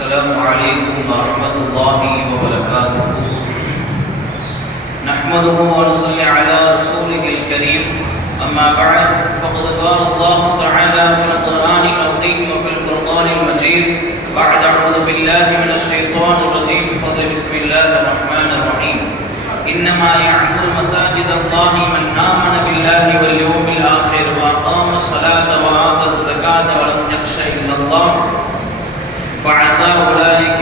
السلام عليكم ورحمة الله وبركاته. نحمده ونصلي على رسوله الكريم. أما بعد فقد قال الله تعالى في القرآن العظيم وفي الفرقان المجيد بعد أعوذ بالله من الشيطان الرجيم بفضل بسم الله الرحمن الرحيم. إنما يعمر مساجد الله من آمن بالله واليوم الآخر وأقام الصلاة وآتى الزكاة ولم يخش إلا الله فعسى أولئك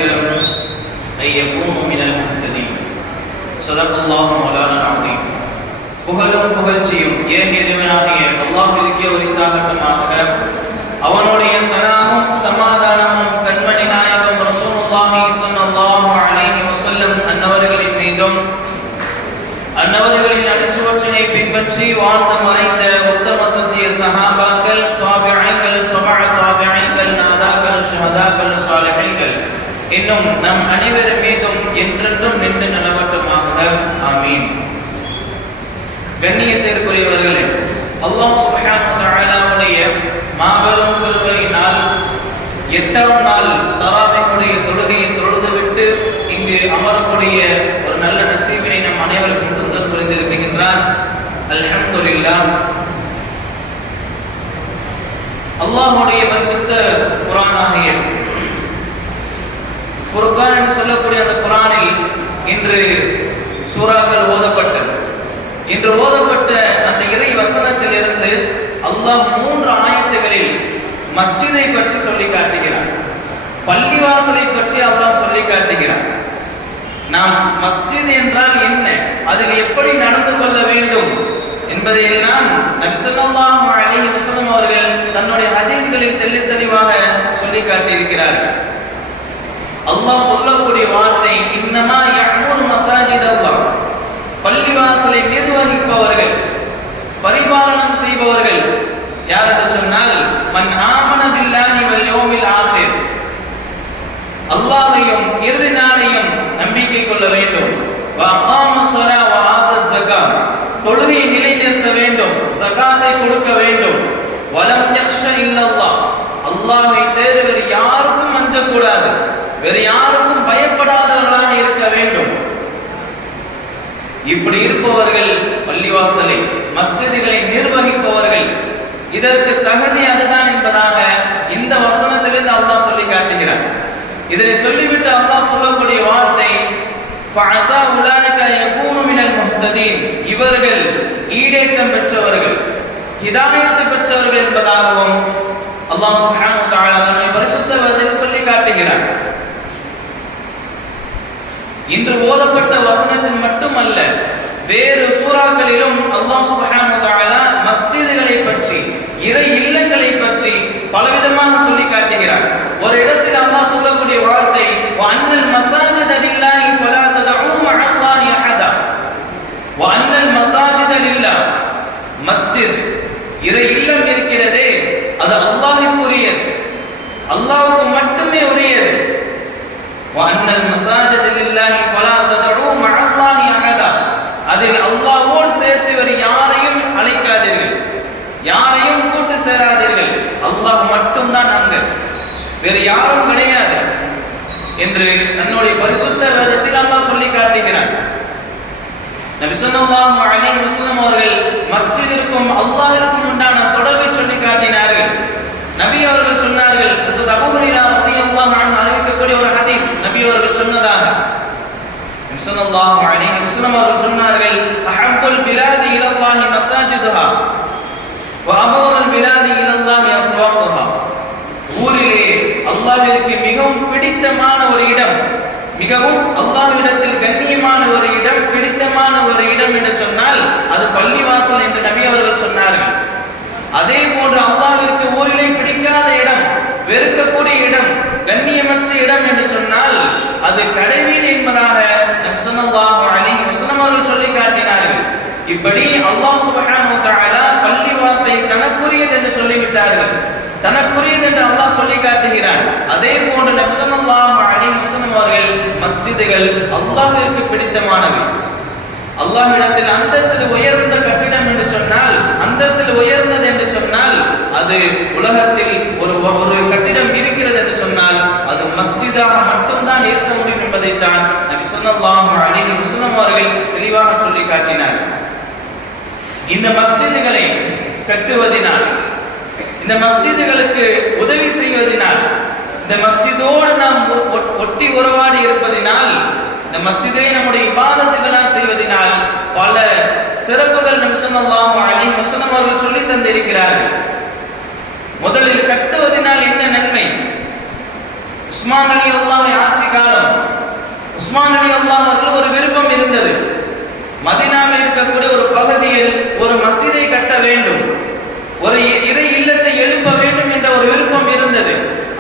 أن يكونوا من المهتدين. صدق الله مولانا العظيم. புகழும் புகழ்ச்சியும் ஏக இறைவனாகிய அல்லாஹ்விற்கே உரித்தாகட்டுமாக. அவனுடைய சலாமும் சமாதானமும் கண்மணி நாயகம் ரசூலுல்லாஹி ஸல்லல்லாஹு அலைஹி வஸல்லம் அன்னவர்களின் மீதும் அன்னவர்களின் அடிச்சுவற்றினை பின்பற்றி வாழ்ந்து மறைந்த உத்தம சத்திய சஹாபாக்கள், தாபிஈன்கள், தபஅ தாபிஈன்கள், நாதாக்கள், ஷஹதாக்கள், சாலிஹீன்கள் இன்னும் நம் அனைவர் மீதும் என்றென்றும் நின்று நிலவட்டுமாக. ஆமீன். கண்ணியத்திற்குரியவர்களே, அல்லாஹ் சுப்ஹானஹு வ தஆலாவுடைய மாபெரும் கிருபையினால் 8ஆம் நாள் தராவீஹுடைய தொழுகையை தொழுதுவிட்டு இங்கு அமரக்கூடிய ஒரு நல்ல நசீபினை நம் அனைவருக்கும் தந்தல் புரிந்திருக்கின்றார். அல்ஹம்துலில்லாஹ். அல்லாஹ்வுடைய பரிசுத்த குர்ஆனாகிய ஃபுர்கான் என்று சொல்லக்கூடிய அந்த குர்ஆனில் இன்று சூறாக்கள் ஓதப்பட்டது. இன்று ஓதப்பட்ட அந்த இறை வசனத்திலிருந்து அல்லாஹ் 3 ஆயத்துகளில் மஸ்ஜிதை பற்றி சொல்லி காட்டுகிறார், பள்ளிவாசலை பற்றி அல்லாஹ் சொல்லி காட்டுகிறார். நாம் மஸ்ஜித் என்றால் என்ன, அதில் எப்படி நடந்து கொள்ள வேண்டும் என்பதையெல்லாம் நபி ஸல்லல்லாஹு அலைஹி வஸல்லம் அவர்கள் தன்னுடைய ஹதீஸ்களில் தெளிவாக சொல்லி காட்டியிருக்கிறார்கள். அல்லாஹ் சொல்லக்கூடிய வார்த்தை இன்னமா யஅமுரு மசாஜித் அல்லாஹ், பள்ளிவாசலை நிர்வகிப்பவர்கள், பரிபாலனம் செய்பவர்கள் யார் என்று சொன்னால் மன் ஆமன பில்லாஹி வல் யௌமில் ஆகிர், அல்லாஹ்வையும் இறுதி நாளையும் நம்பிக்கை கொள்ள வேண்டும். வ அகாம ஸலா வ ஆத ஸகாத், தொழுகையை நிலைநிறுத்த வேண்டும், ஸகாத்தை கொடுக்க வேண்டும். வலம் யக்ஷ இல்லல்லாஹ், அல்லாஹ்வை தவிர வேறு யாருக்கும் அஞ்சக்கூடாது, வேறு யாருக்கும் பயப்படாதவர்களாக இருக்க வேண்டும். இப்படி இருப்பவர்கள் பள்ளிவாசலை, மஸ்ஜிதுகளை நிர்வகிப்பவர்கள். இதற்கு தகுதி அதுதான் என்பதாக இந்த வசனத்திலிருந்து அல்லாஹ் சொல்லி காட்டுகிறார். இதனை சொல்லிவிட்டு அல்லாஹ் சொல்லக்கூடிய வார்த்தை ஃபஅஸா உலாயிக யகூனு மினல் முஹ்ததீன், இவர்கள் ஈடேற்றம் பெற்றவர்கள், ஹிதாயத் பெற்றவர்கள் என்பதாகவும் அல்லாஹ் சுப்ஹானஹு வ தஆலா தன்னுடைய பரிசுத்த வேதத்தில் சொல்லி காட்டுகிறார். இன்று ஓதப்பட்ட வசனத்தில் மட்டுமல்ல, வேறு சூறாக்களிலும் அல்லாஹ் சுப்ஹானஹு வ தஆலா மஸ்ஜிதுகளை பற்றி, இறை இல்லங்களை பற்றி பலவிதமாக சொல்லி காட்டுகிறார். ஒரு இடத்தில் அல்லாஹ் சொல்லக்கூடிய வார்த்தை வஅன்னல் மஸாஜித லில்லாஹி ஃபலா ததஉ மஅல்லாஹி அஹதா, வஅன்னல் மஸாஜித லில்லாஹ், மஸ்ஜித் இறை இல்லம் இருக்கிறதே அது அல்லாஹ்வுக்குரியது, அல்லாஹ்வுக்கு மட்டுமே உரியது. வஅன்னல் மஸாஜித லில்லாஹி ஃபலா ததஉ மஅல்லாஹி அஹதா, அதில் அல்லாஹ்வோடு சேர்த்து வேறு யாரையும் அழைக்காதீர்கள், யாரையும் கூட்டு சேராதீர்கள், அல்லாஹ் மட்டும்தான் அங்கு, வேறு யாரும் கிடையாது என்று தன்னுடைய பரிசுத்த வேதத்தில் அல்லாஹ் சொல்லி காட்டுகிறார். நபி ஸல்லல்லாஹு அலைஹி வஸல்லம் அவர்கள் மஸ்ஜிதிற்கும் அல்லாஹ்விற்கும் உண்டான தொடர்பை சொல்லி காட்டினார்கள். நபி அவர்கள் சொன்னார்கள், ஹஸரத் அபூ ஹுரைரா রাদিয়াল্লাহு அன்ஹு அறிவிக்கக்கூடிய ஒரு ஹதீஸ் நபி அவர்கள் சொன்னதாக, நபி ஸல்லல்லாஹு அலைஹி வஸல்லம் அவர்கள் சொன்னார்கள், அஹப்புல் பிலாதி இலல்லாஹி மஸாஜிதுஹா வ அபகதுல் பிலாதி இலல்லாஹி அஸ்வாகுஹா, ஊரிலே அல்லாஹ்விற்கு மிகவும் பிடித்தமான ஒரு இடம், மிகவும் அல்லாஹ்விடத்தில் கண்ணியமான ஒரு இடம், பிடித்தமான ஒரு இடம் என்று சொன்னால் அது பள்ளிவாசல் என்று நபி அவர்கள் சொன்னார்கள். அதே போன்று அல்லாஹ்விற்கு ஊரிலே பிடிக்காத இடம், வெறுக்கக்கூடிய இடம், கண்ணியமற்ற இடம் என்று சொன்னால் அது கடைவீதி என்பதாக நபி ஸல்லல்லாஹு அலைஹி வஸல்லம் அவர்கள் சொல்லி காட்டினார்கள். இப்படி அல்லாஹ் சுப்ஹானஹு வ தஆலா பள்ளிவாசலை தனக்குரியது என்று சொல்லிவிட்டார்கள், தனக்குரியது என்று அல்லாஹ் சொல்லி காட்டுகிறான். அதே போன்று நபி ஸல்லல்லாஹு அலைஹி வஸல்லம் அவர்கள் மஸ்ஜிதுகள் அல்லாஹ்விற்கு பிடித்தமானவை, அல்லாஹ்விடத்தில் அந்தஸ்தில் உயர்ந்த கட்டிடம் என்று சொன்னால், அந்தஸ்தில் உயர்ந்தது என்று சொன்னால் அது உலகத்தில் ஒரு கட்டிடம் இருக்கிறது என்று சொன்னால் அது மஸ்ஜிதாக என்பதைத்தான் நபி ஸல்லல்லாஹு அலைஹி வஸல்லம் அவர்கள் தெளிவாக சொல்லி காட்டினார்கள். இந்த மஸ்ஜிதுகளை கட்டுவதினால், இந்த மஸ்ஜிதுகளுக்கு உதவி செய்வதனால், இந்த மஸ்ஜிதோடு நாம் ஒட்டி உறவாடி இருப்பதினால், இந்த மஸ்ஜிதை நம்முடைய இபாதத்துகளா செய்வதனால் பல சிறப்புகள் நபி ஸல்லல்லாஹு அலைஹி வஸல்லம் அவர்கள் சொல்லி தந்திருக்கிறார்கள். முதலில் கட்டுவதனால் என்ன நன்மை? உஸ்மான் ரலியல்லாஹு ஆட்சி காலம், உஸ்மான் ரலியல்லாஹு அவர்கள் ஒரு விருப்பம் இருந்தது. மதீனாவில் இருக்கக்கூடிய ஒரு பகுதியில் ஒரு மஸ்ஜிதை கட்ட வேண்டும், ஒரு இறை இல்லத்தை எழுப்ப வேண்டும் என்ற ஒரு விருப்பம் இருந்தது.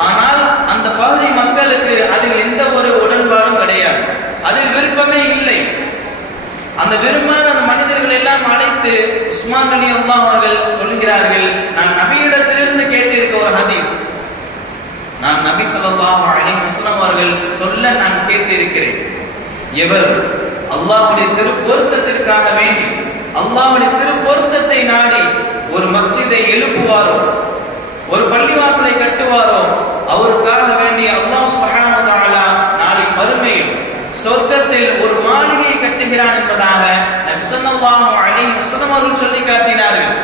ஆனால் அந்த பகுதி மக்களுக்கு அதில் எந்த ஒரு உடன்பாடும் கிடையாது, அதில் விருப்பமே இல்லை. அந்த விரும்பாத அந்த மனிதர்கள் எல்லாம் அழைத்து உஸ்மான் ரலியல்லாஹு அவர்கள் சொல்கிறார்கள், நான் நபியிடத்திலிருந்து கேட்டிருக்க ஒரு ஹதீஸ், நான் நபி ஸல்லல்லாஹு அலைஹி வஸல்லம் அவர்கள் சொல்ல நான் கேட்டிருக்கிறேன். எவர் அல்லாஹ்வுடைய திருப்பொருத்தத்திற்காக வேண்டி, அல்லாஹ்வுடைய திருப்பொருத்தத்தை நாடி ஒரு மஸ்ஜிதை எழுப்புவாரோ, ஒரு பள்ளிவாசலை கட்டுவாரோ, அவருக்காக வேண்டி அல்லாஹ் சுப்ஹானஹு வ தஆலா நாளை மறுமையில் சொர்க்கத்தில் ஒரு மாளிகையை கட்டுகிறான் என்பதாக நபி ஸல்லல்லாஹு அலைஹி வஸல்லம் அவர்கள் சொல்லி காட்டினார்கள்.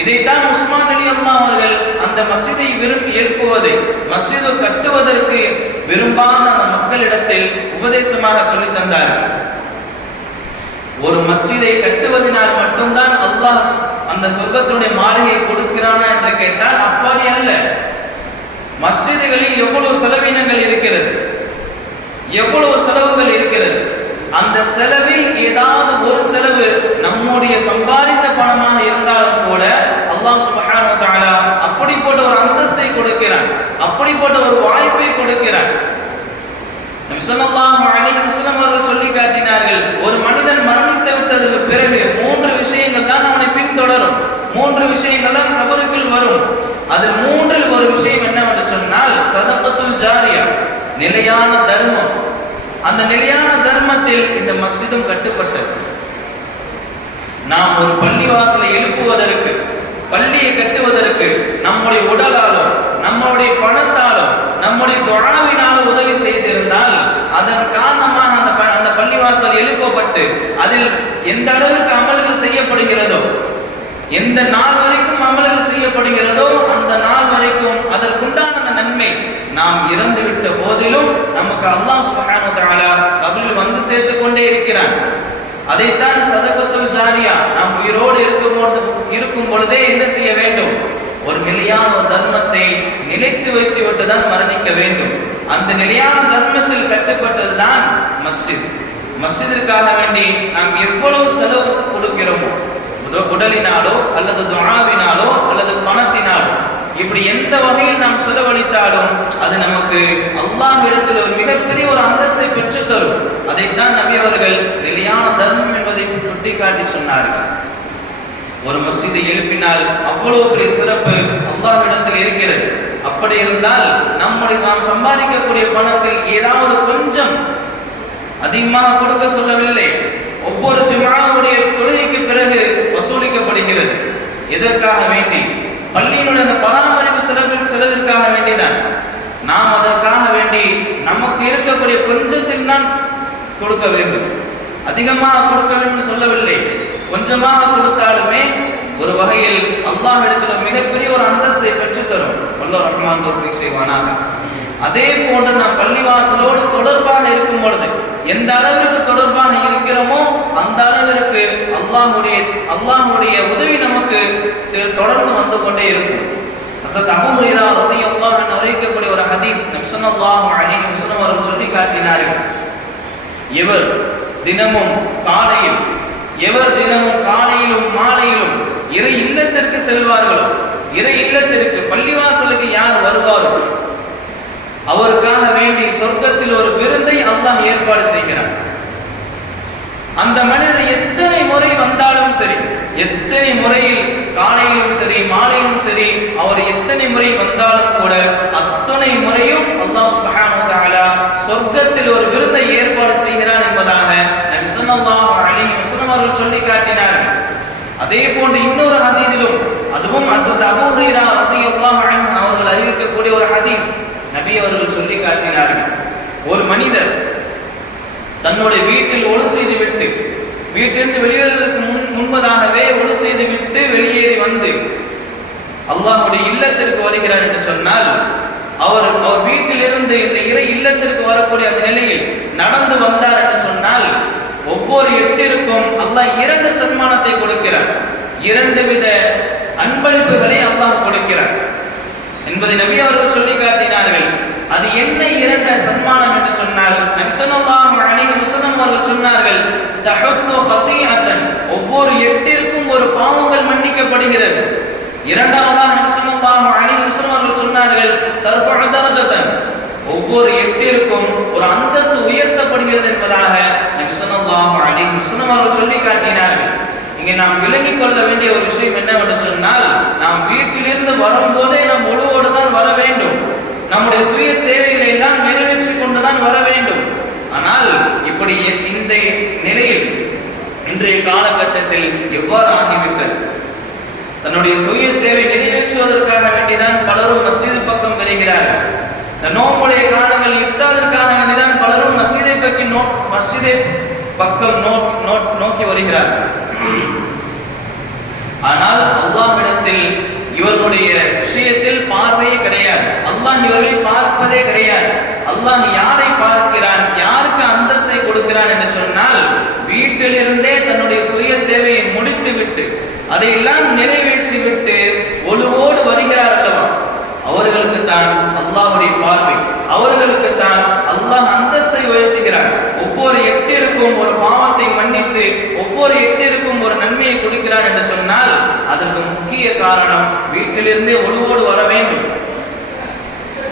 இதைத்தான் உஸ்மான் ரலியல்லாஹு அவர்கள் அந்த மஸ்ஜிதை விரும்பி எழுப்புவதை, மஸ்ஜிதை கட்டுவதற்கு விரும்பாத அந்த மக்களிடத்தில் உபதேசமாக சொல்லி தந்தார்கள். ஒரு மஸ்ஜிதை கட்டுவதனால் மட்டும்தான் அல்லாஹ் அந்த சொர்க்கத்தினுடைய மாளிகையை கொடுக்கிறானா என்று கேட்டால் அப்படி அல்ல. மஸ்ஜிதுகளில் எவ்வளவு செலவினங்கள் இருக்கிறது, எவ்வளவு செலவுகள் இருக்கிறது. அந்த செலவில் ஏதாவது ஒரு செலவு நம்முடைய சம்பாதித்த பணமாக இருந்தாலும் கூட அல்லாஹ் சுப்ஹானஹு வ தஆலா அப்படிப்பட்ட ஒரு அந்தஸ்தை கொடுக்கிறான், அப்படிப்பட்ட ஒரு வாய்ப்பை கொடுக்கிறான். நபி ஸல்லல்லாஹு அலைஹி வஸல்லம் அவர்கள் சொல்லி காட்டினார்கள், ஒரு மனிதன் மரணித்து விட்டதற்கு பிறகு 3 விஷயங்கள் தான் அவனை பின்தொடரும், 3 விஷயங்கள் தான் கபருக்குள் வரும். அதில் 3ல் ஒரு விஷயம் என்னவென்று சொன்னால் சதகத்துல் ஜாரியா, நிலையான தர்மம். அந்த நிலையான தர்மத்தில் இந்த மஸ்ஜிதும் கட்டுப்பட்டது. நாம் ஒரு பள்ளிவாசலை எழுப்புவதற்கு, பள்ளியை கட்டுவதற்கு நம்முடைய உடலாலும் நம்முடைய பணத்தாலும் நம்முடைய துஆவினாலும் உதவி செய்திருந்தால் அதன் காரணமாக அந்த பள்ளிவாசல் எழுப்பப்பட்டு அதில் எந்த அளவிற்கு அமல்கள் செய்யப்படுகிறதோ, எந்த நாள் வரைக்கும் அமல்கள் செய்யப்படுகிறதோ அந்த நாள் வரைக்கும் அதற்குண்டான அந்த நன்மை நாம் இறந்துவிட்ட போதிலும் நமக்கு அல்லாஹ் சுப்ஹானஹு வ தஆலா கபரில் வந்து சேர்த்துக் கொண்டே இருக்கிறான். அதைத்தான் சதகத்துல் ஜாரியா, நாம் உயிரோடு இருக்கும் பொழுதே என்ன செய்ய வேண்டும்? ஒரு நிலையான ஒரு தர்மத்தை நிலைத்து வைத்து விட்டு தான் மரணிக்க வேண்டும். அந்த நிலையான தர்மத்தில் கட்டுப்பட்டதுதான் மஸ்ஜித். மஸ்ஜிதிற்காக வேண்டி நாம் எவ்வளவு செலவு கொடுக்கிறோமோ, உடலினாலோ அல்லது துஆவினாலோ அல்லது பணத்தினாலோ, இப்படி எந்த வகையில் நாம் செலவழித்தாலும் அது நமக்கு அல்லாஹ்விடத்தில் ஒரு மிகப்பெரிய ஒரு அந்தஸ்தை பெற்று தரும். அதைத்தான் நபி அவர்கள் நிலையான தர்மம் என்பதை சுட்டிக்காட்டி சொன்னார்கள். ஒரு மஸ்ஜிதை எழுப்பினால் அவ்வளவு பெரிய சிறப்பு அல்லாஹ்விடத்தில் இருக்கிறது. அப்படி இருந்தால் நாம் சம்பாதிக்கக்கூடிய பணத்தில் ஏதாவது கொஞ்சம் அதிகமாக கொடுக்க சொல்லவில்லை. ஒவ்வொரு ஜும்ஆவுடைய தொழுகைக்கு பிறகு வசூலிக்கப்படுகிறது. எதற்காக வேண்டி? பள்ளியினுடைய அந்த பராமரிப்பு செலவிற்காக வேண்டிதான். நாம் அதற்காக வேண்டி நமக்கு இருக்கக்கூடிய கொஞ்சத்தில் தான் கொடுக்க வேண்டும், அதிகமாக கொடுக்க வேண்டும் சொல்லவில்லை. கொஞ்சமாக கொடுத்தாலுமே ஒரு வகையில் அல்லாஹ் இடத்துல மிகப்பெரிய ஒரு அந்தஸ்தை பெற்றுத்தரும். அல்லாஹ் ரஹ்மான் தௌஃபீக் செய்வானாக. அதே போன்று நாம் பள்ளிவாசலோடு தொடர்பாக இருக்கும் பொழுது எந்த அளவிற்கு தொடர்பாக இருக்கிறோமோ அந்த அளவிற்கு அல்லாஹ்வுடைய உதவி நமக்கு தொடர்ந்து வந்து கொண்டே இருக்கும். ஹஸரத் அபூ ஹுரைரா ரலியல்லாஹு அன்ஹு அறிவிக்கக்கூடிய ஒரு ஹதீஸ் நபி ஸல்லல்லாஹு அலைஹி வஸல்லம் அவர்கள் சொல்லி காட்டினார்கள், எவர் தினமும் காலையிலும் மாலையிலும் இறை இல்லத்திற்கு செல்வார்களோ, இறை இல்லத்திற்கு பள்ளிவாசலுக்கு யார் வருவாரோ அவருக்காக வேண்டி சொர்க்கத்தில் ஒரு விருந்தை அல்லாஹ் ஏற்பாடு செய்கிறான். அந்த மனிதர் எத்தனை முறை வந்தாலும் சரி, எத்தனை முறையில் காலையிலும் சரி மாலையிலும் சரி, அவர் எத்தனை முறை வந்தாலும் கூட அத்தனை முறையும் அல்லாஹ் சுப்ஹானஹு வ தஆலா சொர்க்கத்தில் ஒரு விருந்தை ஏற்பாடு செய்கிறான் என்பதாக நபி ஸல்லல்லாஹு அலைஹி வஸல்லம் அவர்கள் சொல்லி காட்டினார்கள். அதே போன்று இன்னொரு ஹதீஸிலும், அதுவும் ஹஸரத் அபூ ஹுரைரா ரலியல்லாஹு அன்ஹு அவர்கள் அறிவிக்கக்கூடிய ஒரு ஹதீஸ், நபி அவர்கள் சொல்லி காட்டினார்கள், ஒரு மனிதர் தன்னுடைய வீட்டில் ஒழு செய்துவிட்டு, வீட்டிலிருந்து வெளியேறுவதற்கு முன்பதாகவே ஒழு செய்துவிட்டு வெளியேறி வந்து அல்லாஹ்வுடைய இல்லத்திற்கு வருகிறார் என்று சொன்னால், அவர் வீட்டிலிருந்து இந்த இறை இல்லத்திற்கு வரக்கூடிய அந்த நிலையில் நடந்து வந்தார் என்று சொன்னால், ஒவ்வொரு எட்டிற்கும் அல்லாஹ் 2 சன்மானத்தை கொடுக்கிறார், 2 வித அன்பளிப்புகளை அல்லாஹ் கொடுக்கிறார் என்பதை நபி அவர்கள் சொல்லி காட்டினார்கள். அது என்ன 2 சன்மானம் என்று சொன்னால், நபி ஸல்லல்லாஹு அலைஹி வஸல்லம் அவர்கள் சொன்னார்கள், தஹத்து ஹதீஅத்தன், ஒவ்வொரு எட்டிற்கும் ஒரு பாவங்கள் மன்னிக்கப்படுகிறது. இரண்டாவதாக நபி ஸல்லல்லாஹு அலைஹி வஸல்லம் அவர்கள் சொன்னார்கள், தர்ஃபஉ தரஜதன், ஒவ்வொரு எட்டிற்கும் ஒரு அந்தஸ்து உயர்த்தப்படுகிறது என்பதாக நபி ஸல்லல்லாஹு அலைஹி வஸல்லம் அவர்கள் சொல்லி காட்டினார்கள். இங்கே நாம் விளங்கிக் கொள்ள வேண்டிய ஒரு விஷயம் என்னவென்று சொன்னால், நாம் வீட்டிலிருந்து வரும்போதே நாம் ஒழுவோடு தான் வர வேண்டும், நம்முடைய சுய தேவைகளை எல்லாம் நிறைவேற்றிக் கொண்டுதான் வர வேண்டும். ஆனால் இப்படி இந்த நிலையில் இன்றைய காலகட்டத்தில் எவ்வாறு ஆகிவிட்டது? தன்னுடைய சுய தேவை நிறைவேற்றுவதற்காக வேண்டிதான் பலரும் மஸ்ஜிது பக்கம் வருகிறார்கள். இந்த நோம்புடைய காலங்கள் இஃப்தாரிற்காக வேண்டிதான் பலரும் மஸ்ஜிதை பக்கம் நோக்கி வருகிறார்கள். ஆனால் அல்லாஹ்விடத்தில் இவர்களுடைய விஷயத்தில் பார்வையே கிடையாது. அல்லாஹ் இவர்களை பார்ப்பதே கிடையாது. அல்லாஹ் யாரை பார்க்கிறான், யாருக்கு அந்தஸ்தை கொடுக்கிறான் என்று சொன்னால், வீட்டிலிருந்தே தன்னுடைய சுய தேவையை முடித்துவிட்டு அதையெல்லாம் நிறைவேற்றிவிட்டு ஒழுவோடு வருகிறார் அல்லவா, அவர்களுக்கு தான் அல்லாஹ்வுடைய பார்வை, அவர்களுக்கு தான் அல்லாஹ் அந்தஸ்தை உயர்த்துகிறார். ஒவ்வொரு எட்டிற்கும் ஒரு பாவத்தை மன்னித்து ஒவ்வொரு எட்டிற்கும் ஒரு நன்மையை கொடுக்கிறார் என்று சொன்னால், அதற்கு முக்கிய காரணம் வீட்டிலிருந்தே ஒழுவோடு வர வேண்டும்.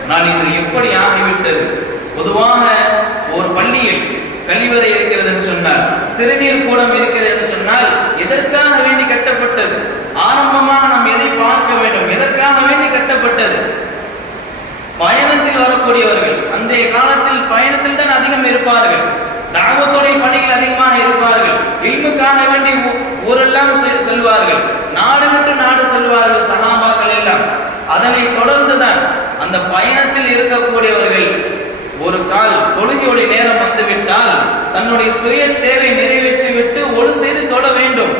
ஆனால் இன்று எப்படி ஆகிவிட்டது? பொதுவாக ஒரு பள்ளியில் கழிவறை இருக்கிறது என்று சொன்னால், சிறுநீர் கூடம் இருக்கிறது என்று சொன்னால், எதற்காக வேண்டி கட்டப்பட்டது? ஆரம்பமாக நாம் எதை பார்க்க வேண்டும்? எதற்காக வேண்டி கட்டப்பட்டது? பயணத்தில் வரக்கூடியவர்கள் அந்த காலத்தில் பயணத்தில் தான் அதிகம் இருப்பார்கள், தாவத்துடைய பணிகள் அதிகமாக இருப்பார்கள், இல்முக்காக வேண்டி ஊரெல்லாம் செல்வார்கள், நாடு விட்டு நாடு செல்வார்கள் சஹாபாக்கள் எல்லாம். அதனை தொடர்ந்துதான் அந்த பயணத்தில் இருக்கக்கூடியவர்கள் ஒரு கால் தொழுகையுடைய நேரம் வந்துவிட்டால் தன்னுடைய சுய தேவை நிறைவேற்றிவிட்டு ஒழு செய்து தொழ வேண்டும்.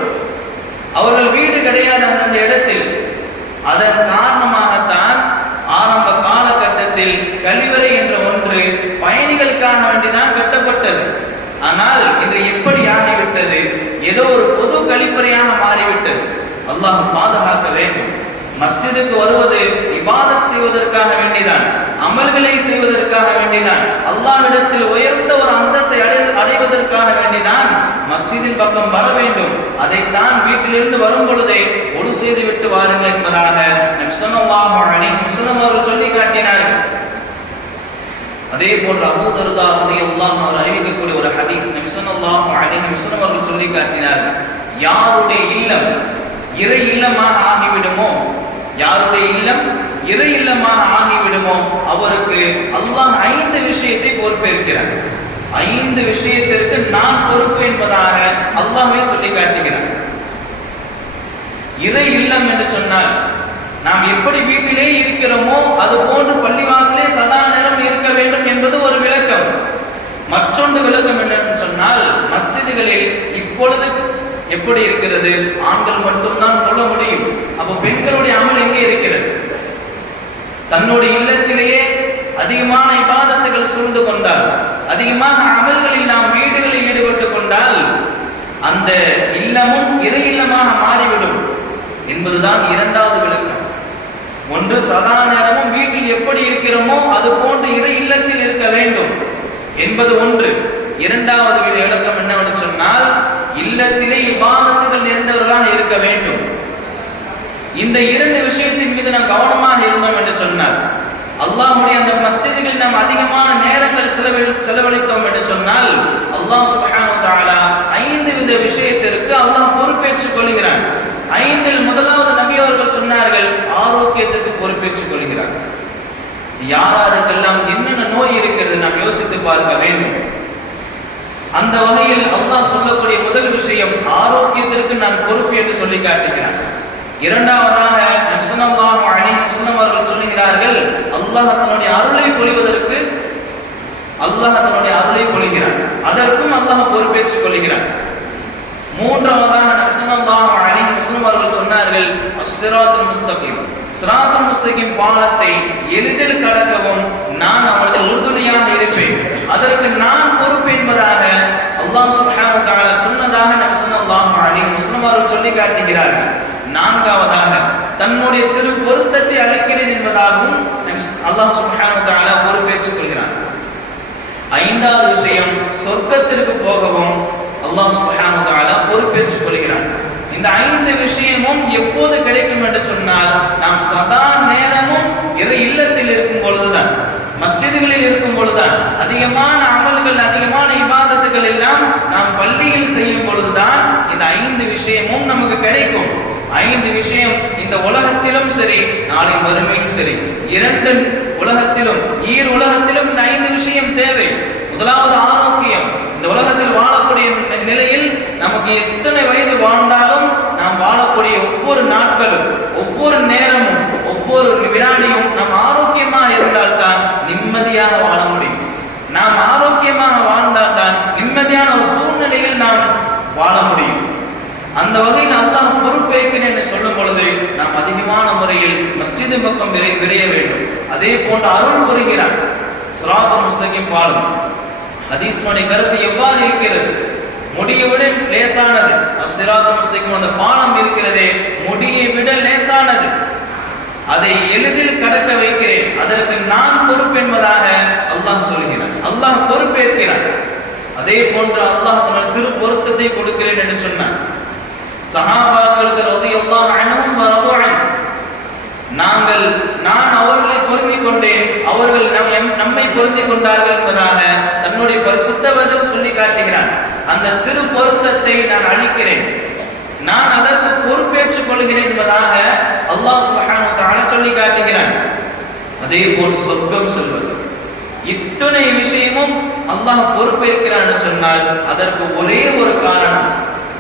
அவர்கள் வீடு கிடையாது அந்தந்த இடத்தில். அதன் காரணமாகத்தான் ஆரம்ப காலகட்டத்தில் கழிவறை என்ற ஒன்று பயணிகளுக்காக வேண்டிதான் கட்டப்பட்டது. ஆனால் இன்று எப்படி ஆகிவிட்டது? ஏதோ ஒரு பொது கழிப்பறையாக மாறிவிட்டது. அல்லாஹ் பாதுகாக்க வேண்டும். மஸ்ஜிதுக்கு வருவது இபாதத் செய்வதற்காக வேண்டிதான், அமல்களை செய்வதற்காக வேண்டிதான், அல்லாஹ்விடத்தில் உயர்ந்த ஒரு அந்தஸ்தை அடைவதற்காக வேண்டிதான் மஸ்ஜிதின் பக்கம் வர வேண்டும். அதைத்தான் வீட்டிலிருந்து வரும் பொழுதே ஒழு செய்து விட்டு வாருங்கள் என்பதாக நபி ஸல்லல்லாஹு அலைஹி வஸல்லம் அவர்கள் சொல்லி காட்டினார்கள். அதே போன்று அபூ தர்தா ரலியல்லாஹு அன்ஹு அறிவிக்கக்கூடிய ஒரு ஹதீஸ், நபி ஸல்லல்லாஹு அலைஹி வஸல்லம் அவர்கள் சொல்லி காட்டினார்கள், யாருடைய இல்லம் இறை இல்லமாக ஆகிவிடுமோ, யாருடைய இல்லம் இறை இல்லமாக ஆகிவிடுமோ அவருக்கு அல்லாஹ் 5 விஷயத்தை பொறுப்பேற்கிறார். 5 விஷயத்திற்கு நான் பொறுப்பு என்பதாக அல்லாஹ்வே சொல்லி காட்டுகிறார். இறை இல்லம் என்று சொன்னால் நாம் எப்படி வீட்டிலே இருக்கிறோமோ அது போன்று பள்ளிவாசலே சதா நேரம் இருக்க வேண்டும் என்பது ஒரு விளக்கம். மற்றொன்று விளக்கம் என்னன்னு சொன்னால், மஸ்ஜிதுகளில் இப்பொழுது எப்படி இருக்கிறது? ஆண்கள் மட்டும்தான் தொழ முடியும். அப்போ பெண்களுடைய அமல் எங்கே இருக்கிறது? தன்னுடைய இல்லத்திலேயே அதிகமான இபாதத்துகள் சூழ்ந்து கொண்டால், அதிகமாக அமல்களில் நாம் வீடுகளில் ஈடுபட்டு கொண்டால் அந்த இல்லமும் இறை இல்லமாக மாறிவிடும் என்பதுதான் இரண்டாவது விளக்கம். ஒன்று, சதா நேரமும் வீட்டில் எப்படி இருக்கிறோமோ அது போன்று இறை இல்லத்தில் இருக்க வேண்டும் என்பது ஒன்று. இரண்டாவது விளக்கம் என்னவென்று சொன்னால், இல்லத்திலே இபாதத்துகள் நிறைந்தவர்களாக இருக்க வேண்டும். இந்த 2 விஷயத்தின் மீது நாம் கவனமாக இருந்தோம் என்று சொன்னால், அல்லாஹ்வுடைய அந்த மஸ்ஜிதில் நாம் அதிகமான நேரங்கள் செலவழித்தோம் என்று சொன்னால், அல்லாஹ் சுப்ஹானஹு வ தஆலா 5 வித விஷயத்திற்கு அல்லாஹ் பொறுப்பேற்றுக் கொள்கிறான். 5இல் முதலாவது நபி அவர்கள் சொன்னார்கள், ஆரோக்கியத்துக்கு பொறுப்பேற்றுக் கொள்கிறார். யாராருக்கெல்லாம் என்னென்ன நோய் இருக்கிறது நாம் யோசித்து பார்க்க வேண்டும். அந்த வகையில் அல்லாஹ் சொல்லக்கூடிய முதல் விஷயம் ஆரோக்கியத்திற்கு நான் பொறுப்பு என்று சொல்லி காட்டுகிறார். இரண்டாவதாக நபி ஸல்லல்லாஹு அலைஹி வஸல்லம் அவர்கள் சொல்கிறார்கள், அல்லாஹ் தன்னுடைய அருளை பொழிவதற்கு அல்லாஹ் தன்னுடைய அருளை பொழிகிறான். அதற்கும் அல்லாஹ் பொறுப்பேற்றுக் கொள்கிறான். மூன்றாவதாக நபி ஸல்லல்லாஹு அலைஹி வஸல்லம் அவர்கள் சொன்னார்கள், அஸ்ஸிராத்துல் முஸ்தகீம், சிராத்துல் முஸ்தகீம் பாலத்தை எளிதில் கடக்கவும் நான் அவனுக்கு உறுதுணையாக இருப்பேன், அதற்கு நான் பொறுப்பு என்பதாக அல்லாஹ் சுப்ஹானஹு வ தஆலா சொன்னதாக நபி ஸல்லல்லாஹு அலைஹி வஸல்லம் அவர்கள் சொல்லி காட்டுகிறார்கள். நான்காவதாக தன்னுடைய திரு பொருத்தத்தை அளிக்கிறேன் என்பதாகவும் அல்லாஹ் சுப்ஹானஹு வ தஆலா பொறுப்பேற்றுக் கொள்கிறான். ஐந்தாவது விஷயம், சொர்க்கத்திற்கு போகவும் அல்லாஹ் சுப்ஹானஹு வ தஆலா பொறுப்பேற்றுக் கொள்கிறான். இந்த 5 விஷயமும் எப்போது கிடைக்கும் என்று சொன்னால், நாம் சதா நேரமும் இறை இல்லத்தில் இருக்கும் பொழுதுதான், மஸ்ஜிதுகளில் இருக்கும் பொழுதுதான், அதிகமான அமல்கள் அதிகமான இபாதத்துகள் எல்லாம் நாம் பள்ளியில் செய்யும் பொழுதுதான் இந்த 5 விஷயமும் நமக்கு கிடைக்கும். 5 விஷயம் இந்த உலகத்திலும் சரி நாளை மறுமையும் சரி, 2 உலகத்திலும் உலகத்திலும் இந்த 5 விஷயம் தேவை. முதலாவது ஆரோக்கியம். இந்த உலகத்தில் வாழக்கூடிய நிலையில் நமக்கு எத்தனை வயது வாழ்ந்தாலும் நாம் வாழக்கூடிய ஒவ்வொரு நாட்களும் ஒவ்வொரு நேரமும் ஒவ்வொரு வினாடியும் நாம் ஆரோக்கியமாக இருந்தால்தான் நிம்மதியாக வாழ முடியும். நாம் ஆரோக்கியமாக வாழ்ந்தால்தான் நிம்மதியான ஒரு சூழ்நிலையில் நாம் வாழ முடியும். அந்த வகையில் அல்லாஹ் பொறுப்பேற்கிறேன் என்று சொல்லும் பொழுது நாம் அதிகமான முறையில் மஸ்ஜிது பக்கம் விரைய வேண்டும். அதே போன்று அருள் புரிகிறான் சிராத்துல் முஸ்தகீம் பாலம். ஹதீஸ்னுடைய கருத்து எவ்வாறு இருக்கிறது? முடியை விட லேசானது சிராத்துல் முஸ்தகீம், அந்த பாலம் இருக்கிறதே முடியை விட லேசானது, அதை எளிதில் கடக்க வைக்கிறேன், அதற்கு நான் பொறுப்பு என்பதாக அல்லாஹ் சொல்கிறான். அல்லாஹ் பொறுப்பேற்கிறான். அதே போன்று அல்லாஹ் தன்னுடைய திரு பொருத்தத்தை கொடுக்கிறேன் என்று சொன்னான். சஹாபாக்களுக்கு ரலியல்லாஹு அன்ஹும் வ ரது அன்ஹு, நான் அவர்களை பொருந்திக் கொண்டேன், அவர்கள் நம்மை பொருந்திக் கொண்டார்கள் என்பதாக தன்னுடைய பரிசுத்த வசனத்தில் சொல்லி காட்டுகிறான். அந்த திரு பொருத்தத்தை நான் அளிக்கிறேன், நான் அதற்கு பொறுப்பேற்றுக் கொள்கிறேன் என்பதாக அல்லாஹ் சுப்ஹானஹு வ தஆலா சொல்லி காட்டுகிறான். அதே போன்று சொர்க்கம் செல்வது, இத்தனை விஷயமும் அல்லாஹ் பொறுப்பேற்கிறான் என்று சொன்னால் அதற்கு ஒரே ஒரு காரணம்,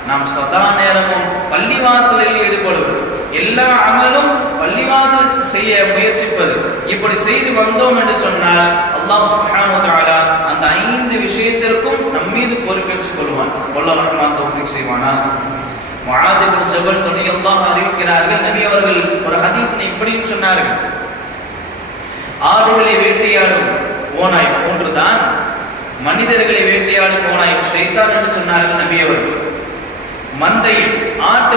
நாம் சதா நேரமும் பள்ளிவாசலில் ஈடுபடுவது, எல்லா அமலும் பள்ளிவாசல் செய்ய முயற்சிப்பது. இப்படி செய்து வந்தோம் என்று சொன்னால் அல்லாஹ் சுப்ஹானஹு வ தஆலா அந்த 5 விஷயத்திற்கும் நம் மீது பொறுப்பேற்றுக் கொள்வான். வல்லாஹ் ரஹ்மான் தௌஃபீக் செய்வானா. முஆத் இப்னு ஜபல் ரலியல்லாஹு அறிவிக்கிறார்கள், நபி அவர்கள் ஒரு ஹதீஸில் இப்படியும் சொன்னார்கள், ஆடுகளை வேட்டையாடும் ஓநாய் போன்றுதான் மனிதர்களை வேட்டையாடும் ஓநாய் ஷைத்தான் என்று சொன்னார்கள் நபி அவர்கள். மந்தையில் ஆட்டு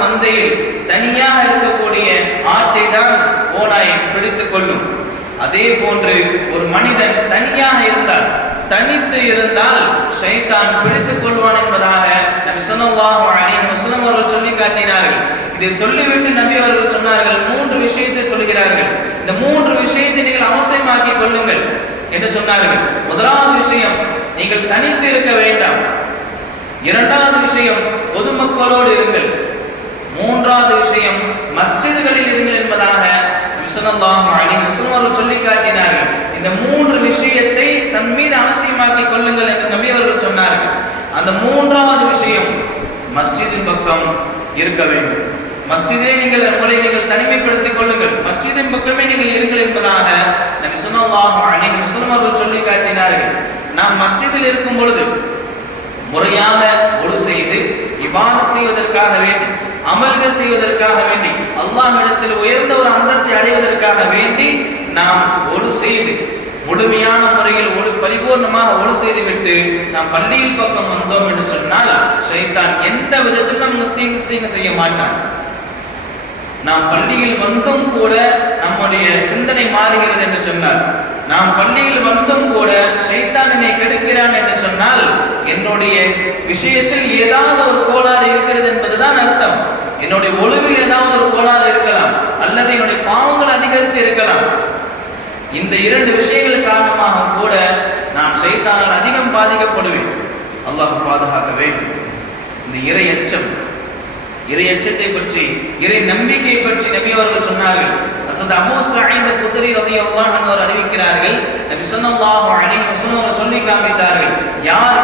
மந்தையில் தனியாக இருக்கக்கூடிய ஆட்டை தான் ஓநாய் பிடித்துக் கொள்ளும். அதே போன்று ஒரு மனிதன் தனித்து இருந்தால் ஷைத்தான் பிடித்துக் கொள்வான் என்பதாக நபி ஸல்லல்லாஹு அலைஹி வஸல்லம் அவர்கள் சொல்லி காட்டினார்கள். இதை சொல்லிவிட்டு நபி அவர்கள் சொன்னார்கள், 3 விஷயத்தை சொல்கிறார்கள், இந்த 3 விஷயத்தை நீங்கள் அவசியமாக்கிக் கொள்ளுங்கள் என்று சொன்னார்கள். முதலாவது விஷயம், நீங்கள் தனித்து இருக்க வேண்டாம். இரண்டாவது விஷயம், பொதுமக்களோடு இருங்கள். மூன்றாவது விஷயம், மஸ்ஜிதுகளில் இருங்கள் என்பதாக நபி ஸல்லல்லாஹு அலைஹி வஸல்லம் அவர்கள் சொல்லி காட்டினார்கள். இந்த 3 விஷயத்தை தன் மீது அவசியமாக்கிக் கொள்ளுங்கள் என்று நபி அவர்கள் சொன்னார்கள். அந்த மூன்றாவது விஷயம், மஸ்ஜிதின் பக்கம் இருக்க வேண்டும். மஸ்ஜிதிலே உங்களை தனிமைப்படுத்திக் கொள்ளுங்கள், மஸ்ஜிதின் பக்கமே நீங்கள் இருங்கள் என்பதாக நபி ஸல்லல்லாஹு அலைஹி வஸல்லம் அவர்கள் சொல்லி காட்டினார்கள். நாம் மஸ்ஜிதில் இருக்கும் பொழுது முறையாக ஒழு செய்து இபாதத் செய்வதற்காக வேண்டி, அமல்கள் செய்வதற்காக வேண்டி, அல்லாஹ்விடத்தில் உயர்ந்த ஒரு அந்தஸ்தை அடைவதற்காக வேண்டி நாம் ஒழு செய்து முழுமையான முறையில் பரிபூர்ணமாக ஒழு செய்துவிட்டு நாம் பள்ளியில் பக்கம் வந்தோம் என்று சொன்னால் ஷைத்தான் எந்த விதத்திலும் நமக்கு தீங்கு செய்ய மாட்டான். நாம் பள்ளியில் வந்தும் கூட நம்முடைய சிந்தனை மாறுகிறது என்று சொன்னால், நாம் பள்ளியில் வந்தும் கூட ஷைத்தான் என்னை கெடுக்கிறான் என்று சொன்னால் என்னுடைய விஷயத்தில் ஏதாவது ஒரு கோளாறு இருக்கிறது என்பதுதான் அர்த்தம். என்னுடைய ஒழுவில் ஏதாவது ஒரு கோளாறு இருக்கலாம், அல்லது என்னுடைய பாவங்கள் அதிகரித்து இருக்கலாம். இந்த 2 விஷயங்கள் காரணமாக கூட நான் ஷைத்தானால் அதிகம் பாதிக்கப்படுவேன். அல்லாஹ் பாதுகாக்க வேண்டும். இந்த இறையச்சத்தை பற்றி, இறை நம்பிக்கை பற்றி நபி அவர்கள் சொன்னார்கள். ஹஸரத் அபூ ஸஈத் குத்ரி ரலியல்லாஹு அன்ஹு அறிவிக்கிறார்கள், நபி ஸல்லல்லாஹு அலைஹி வஸல்லம் சொல்லி காமித்தார்கள், யார்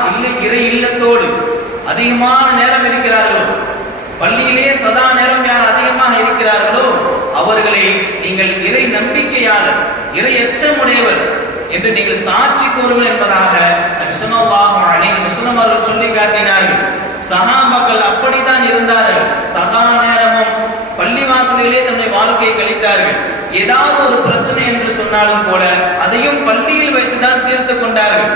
இறை இல்லத்தோடு அதிகமான நேரம் இருக்கிறார்களோ, பள்ளியிலே சதா நேரம் யார் அதிகமாக இருக்கிறார்களோ அவர்களை நீங்கள் இறை நம்பிக்கையாளர், இறை எச்சமுடையவர் என்று நீங்கள் சாட்சி கூறுங்கள் என்பதாக நபி ஸல்லல்லாஹு அலைஹி வஸல்லம் அவர்கள் சொல்லி காட்டினார்கள். சஹாபாக்கள் அப்படித்தான் இருந்தார்கள். சதா நேரமும் பள்ளிவாசலிலே தன்னுடைய வாழ்க்கையை கழித்தார்கள். ஏதாவது ஒரு பிரச்சனை என்று சொன்னாலும் கூட அதையும் பள்ளியில் வைத்துதான் தீர்த்து கொண்டார்கள்.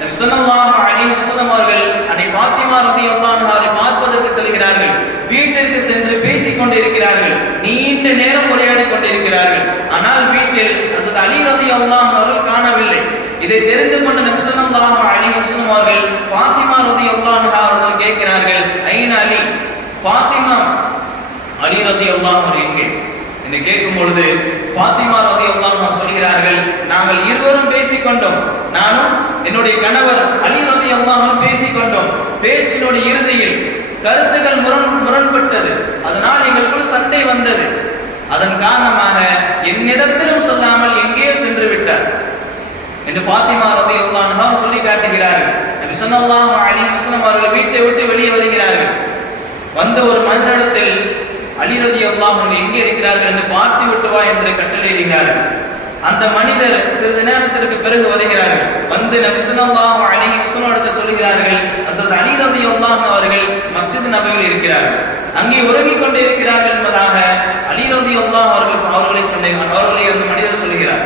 நபி ஸல்லல்லாஹு அலைஹி வஸல்லம் அவர்கள் அன்னை ஃபாத்திமா ரலியல்லாஹு அன்ஹாவை பார்ப்பதற்கு செல்கிறார்கள். வீட்டிற்கு சென்று பேசிக் கொண்டிருக்கிறார்கள். நீண்ட நேரம் உரையாடிக் கொண்டிருக்கிறார்கள். ஆனால் வீட்டில் ஹஸரத் அலி ரலியல்லாஹு அவர்கள் காணவில்லை. இதை தெரிந்து கொண்ட நபி ஸல்லல்லாஹு அலைஹி வஸல்லம் அவர்கள் ஃபாத்திமா ரலியல்லாஹு அன்ஹா அவர்கள் கேட்கிறார்கள், ஐன அலி, ஃபாத்திமா அலி ரலியல்லாஹு அன்ஹா எங்கே என்று கேட்கும் பொழுது ஃபாத்திமா ரலியல்லாஹு அன்ஹா சொல்கிறார்கள், நாங்கள் இருவரும் பேசிக்கொண்டோம். நானும் என்னுடைய கணவர் அலி ரலியல்லாஹு அன்ஹு பேசிக்கொண்டோம். பேச்சினுடைய இறுதியில் கருத்துக்கள் முரண்பட்டது. அதனால் எங்களுக்குள் சண்டை வந்தது. அதன் காரணமாக என்னிடத்திலும் சொல்லாமல் எங்கே சென்று விட்டார் என்று ஃபாத்திமா ரலியல்லாஹு அன்ஹா சொல்லி காட்டுகிறார்கள். நபி ஸல்லல்லாஹு அலைஹி வஸல்லம் அவர்கள் வீட்டை விட்டு வெளியே வருகிறார்கள். வந்த ஒரு மனிதனிடத்தில் அலி ரலியல்லாஹு அன்ஹு எங்கே இருக்கிறார்கள் என்று பார்த்து விட்டு வா என்று கட்டளையிடுகிறார்கள். அந்த மனிதர் சிறிது நேரத்திற்கு பிறகு வருகிறார்கள். வந்து நபி ஸல்லல்லாஹு அலைஹி வஸல்லம் இடத்தில் சொல்கிறார்கள், ஹஸரத் அலி ரலியல்லாஹு அன்ஹு அவர்கள் மஸ்ஜித் நபவியில் இருக்கிறார்கள், அங்கே உறங்கிக் கொண்டு இருக்கிறார்கள் என்பதாக அலி ரலியல்லாஹு அவர்களை அந்த மனிதர் சொல்கிறார்.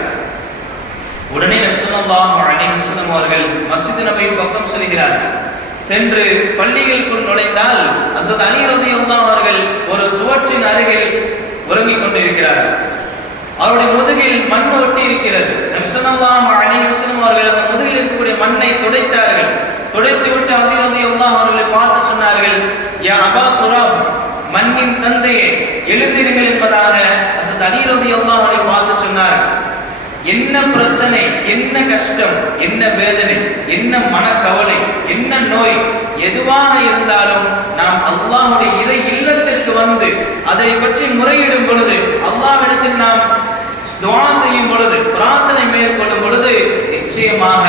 உடனே நபி ஸல்லல்லாஹு அலைஹி வஸல்லம் அவர்கள் மஸ்ஜித் நபவி பக்கம் செல்கிறார்கள். சென்று பள்ளிகளுக்குள் நுழைந்தால் ஹஸரத் அலி ரலியல்லாஹு அவர்கள் ஒரு சுவற்றின் அருகில் உறங்கிக் கொண்டிருக்கிறார்கள். அவருடைய முதுகில் மண் ஒட்டி இருக்கிறது. நபி ஸல்லல்லாஹு அலைஹி வஸல்லம் அவர்கள் அந்த முதுகில் இருக்கக்கூடிய மண்ணை துடைத்தார்கள். துடைத்துவிட்டு அலி ரலியல்லாஹு அவர்களை பார்த்து சொன்னார்கள், யா அபா துராப், மண்ணின் தந்தையே, எழுந்திருங்கள் என்பதாக ஹஸரத் அலி ரலியல்லாஹு அவர்களை பார்த்து சொன்னார்கள். என்ன பிரச்சனை, என்ன கஷ்டம், என்ன வேதனை, என்ன மனக்கவலை, என்ன நோய் எதுவாக இருந்தாலும் நாம் அல்லாஹ்வுடைய இறை இல்லத்திற்கு வந்து அதை பற்றி முறையிடும் பொழுது, அல்லாஹ்விடத்தில் நாம் துஆ செய்யும் பொழுது, பிரார்த்தனை மேற்கொள்ளும் பொழுது, நிச்சயமாக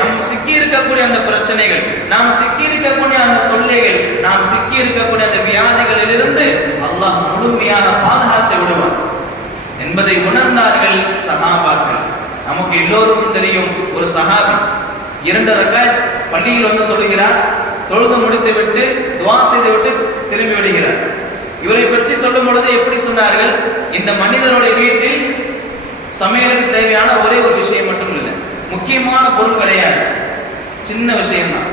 நம் சிக்கி இருக்கக்கூடிய அந்த பிரச்சனைகள், நாம் சிக்கி இருக்கக்கூடிய அந்த தொல்லைகள், நாம் சிக்கி இருக்கக்கூடிய அந்த வியாதிகளிலிருந்து அல்லாஹ் முழுமையாக பாதுகாத்து விடுவான் என்பதை உணர்ந்தார்கள் சஹாபாக்கள். நமக்கு எல்லோருக்கும் தெரியும், ஒரு சஹாபி 2 ரக்காத் பள்ளியில் வந்து தொழுகிறார். தொழுது முடித்து விட்டு துஆ செய்து விட்டு திரும்பி விடுகிறார். இவரை பற்றி சொல்லும் பொழுது எப்படி சொன்னார்கள், இந்த மனிதனுடைய வீட்டில் சமையலுக்கு தேவையான ஒரே ஒரு விஷயம் மட்டும் இல்லை, முக்கியமான பொருள் கிடையாது, சின்ன விஷயம்தான்.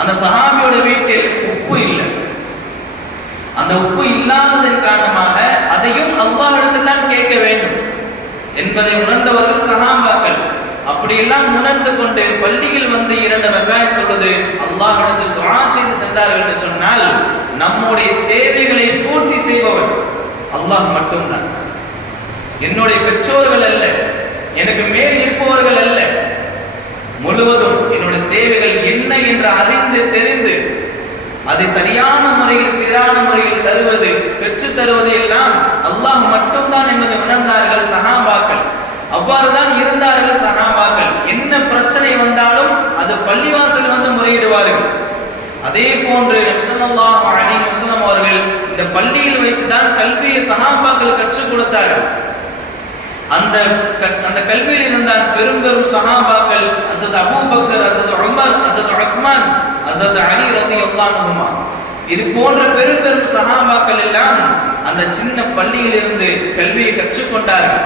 அந்த சஹாபியோட வீட்டில் உப்பு இல்லை. அந்த உப்பு இல்லாததன் காரணமாக அதையும் அல்லாஹ்விடத்தில் தான் கேட்க வேண்டும் என்பதை உணர்ந்தவர்கள் சஹாபாக்கள். அப்படியெல்லாம் உணர்ந்து கொண்டு பள்ளியில் வந்து 2 ரக்காத் தொழுது அல்லாஹ்விடத்தில் துஆ செய்து சென்றார்கள் என்று சொன்னால், நம்முடைய தேவைகளை பூர்த்தி செய்பவர் அல்லாஹ் மட்டும்தான். என்னுடைய பெற்றோர்கள் அல்ல, எனக்கு மேல் இருப்பவர்கள் அல்ல. முழுவதும் என்னுடைய தேவைகள் என்ன என்று அறிந்து தெரிந்து அதை சரியான முறையில் சீரான முறையில் தருவது, பெற்று தருவது எல்லாம் அல்லாஹ் மட்டும்தான் என்பதை உணர்ந்தார்கள் சஹாபாக்கள். அவ்வாறுதான் இருந்தார்கள் சஹாபாக்கள். என்ன பிரச்சனை வந்தாலும் அது பள்ளிவாசல் வந்து முறையிடுவார்கள். அதே போன்று நபி ஸல்லல்லாஹு அலைஹி வஸல்லம் அவர்கள் இந்த பள்ளியில் வைத்துதான் கல்வியை சஹாபாக்கள் கற்றுக் கொடுத்தார்கள். அந்த கல்வியில் இருந்தால் பெரும் பெரும் சஹாபாக்கள் ஹஸரத் அபூபக்கர், ஹஸரத் உமர், ஹஸரத் உஸ்மான், ஹஸரத் அலி ரலியல்லாஹு அன்ஹுமா, இது போன்ற பெரும் பெரும் சஹாபாக்கள் எல்லாம் அந்த சின்ன பள்ளியில் இருந்து கல்வியை கற்றுக்கொண்டார்கள்.